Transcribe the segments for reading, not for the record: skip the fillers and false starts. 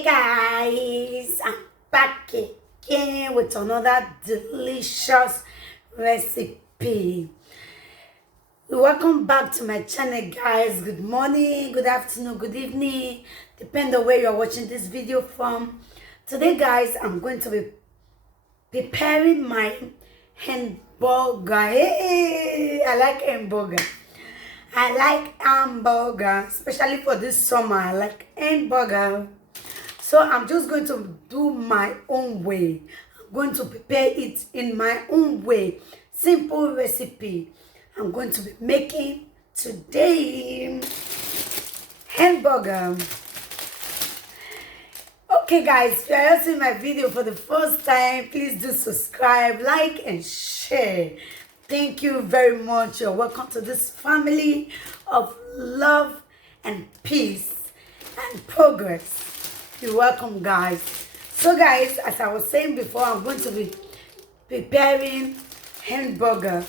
Hey guys, I'm back again with another delicious recipe. Welcome back to my channel, guys. Good morning, good afternoon, good evening, depending on where you're watching this video from. Today, guys, I'm going to be preparing my hamburger. Hey, I like hamburger. I like hamburger, especially for this summer. I like hamburger. So I'm just going to do my own way. I'm going to prepare it in my own way. Simple recipe. I'm going to be making today hamburger. Okay guys, if you're watching my video for the first time, please do subscribe, like and share. Thank you very much. You're welcome to this family of love and peace and progress. You're welcome, guys. So guys, as I was saying before, I'm going to be preparing hamburger,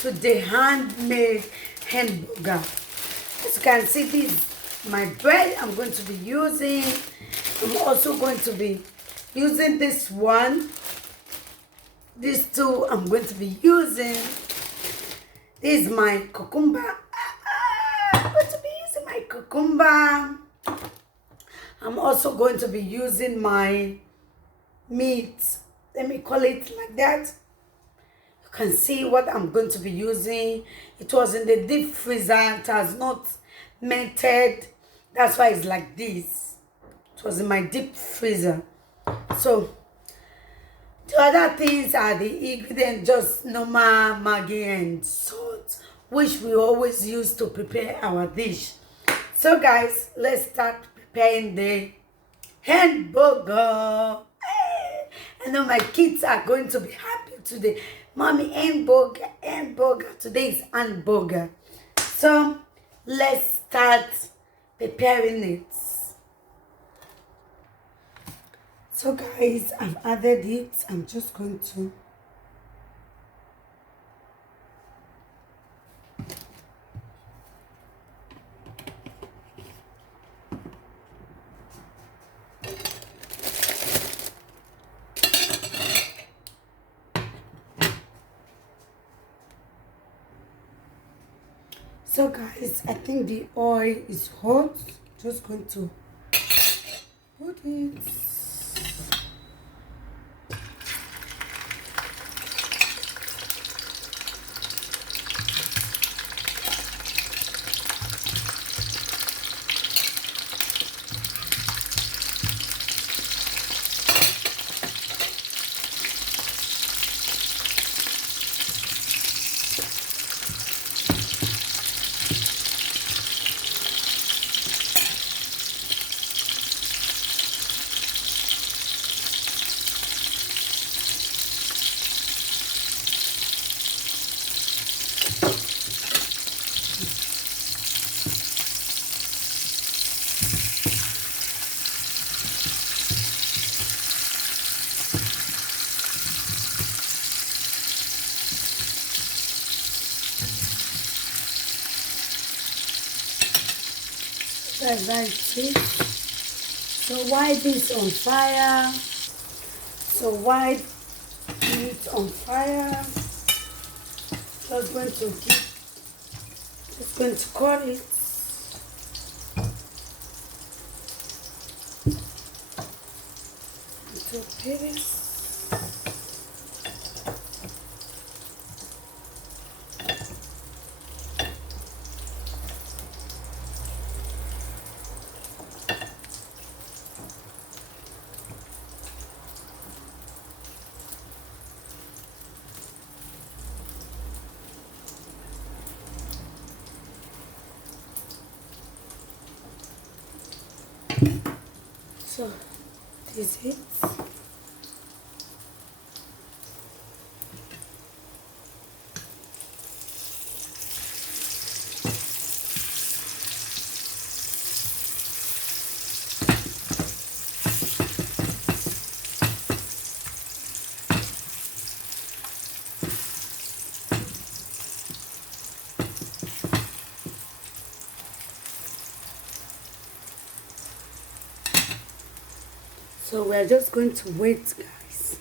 today handmade hamburger. As you can see, this is my bread I'm going to be using. I'm also going to be using this one. These two I'm going to be using. This is my cucumber. I'm going to be using my cucumber. I'm also going to be using my meat. Let me call it like that. You can see what I'm going to be using. It was in the deep freezer. It has not melted. That's why it's like this. It was in my deep freezer. So the other things are the ingredients, just normal Maggi and salt, which we always use to prepare our dish. So guys, let's start preparing the hamburger. Hey, I know my kids are going to be happy today. Mommy, hamburger, hamburger. Today is hamburger. So let's start preparing it. So guys, I've added it. I'm just going to So guys, I think the oil is hot. Just going to put it. That's it. So why this on fire? So why it on fire? Just going to cut it. Into pieces. So this is it. So we're just going to wait, guys.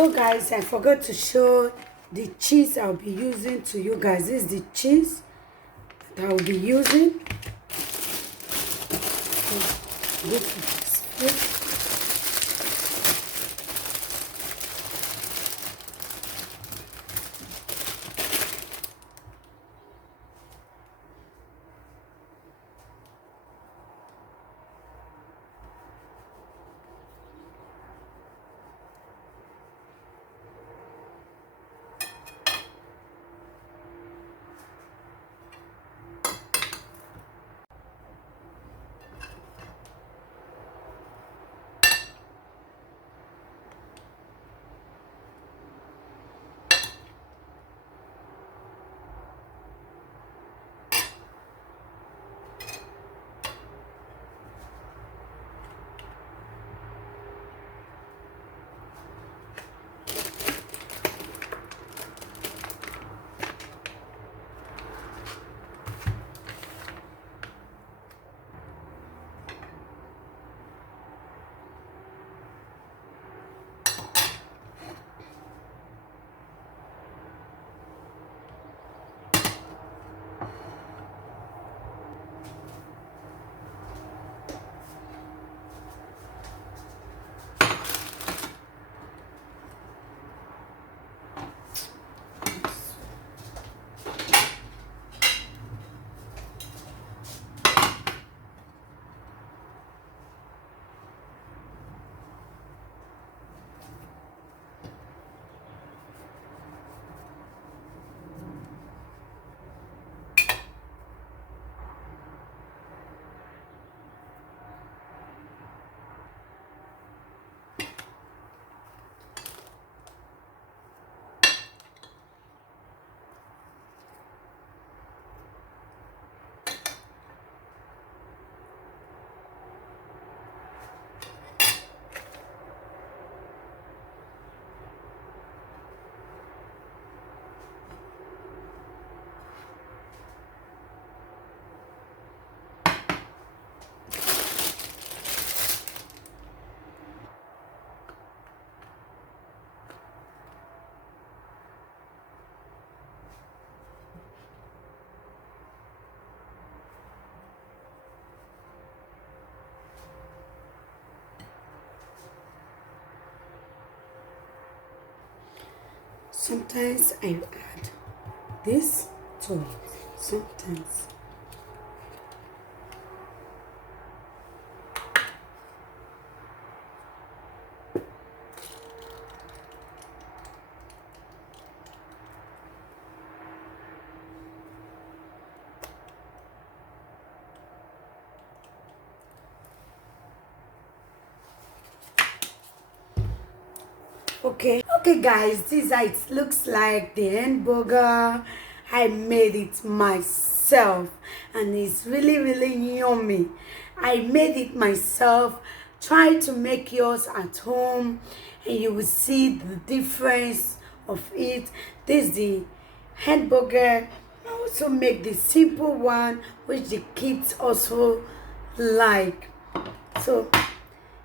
So guys, I forgot to show the cheese I'll be using to you guys. This is the cheese that I'll be using. Sometimes I add this to it. Sometimes. Okay guys, this is how it looks like, the hamburger. I made it myself and it's really yummy. I made it myself. Try to make yours at home and you will see the difference of it. This is the hamburger. I also make the simple one which the kids also like. So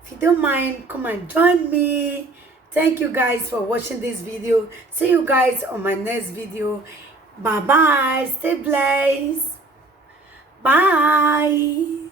if you don't mind, come and join me. Thank you guys for watching this video. See you guys on my next video. Bye bye. Stay blessed. Bye.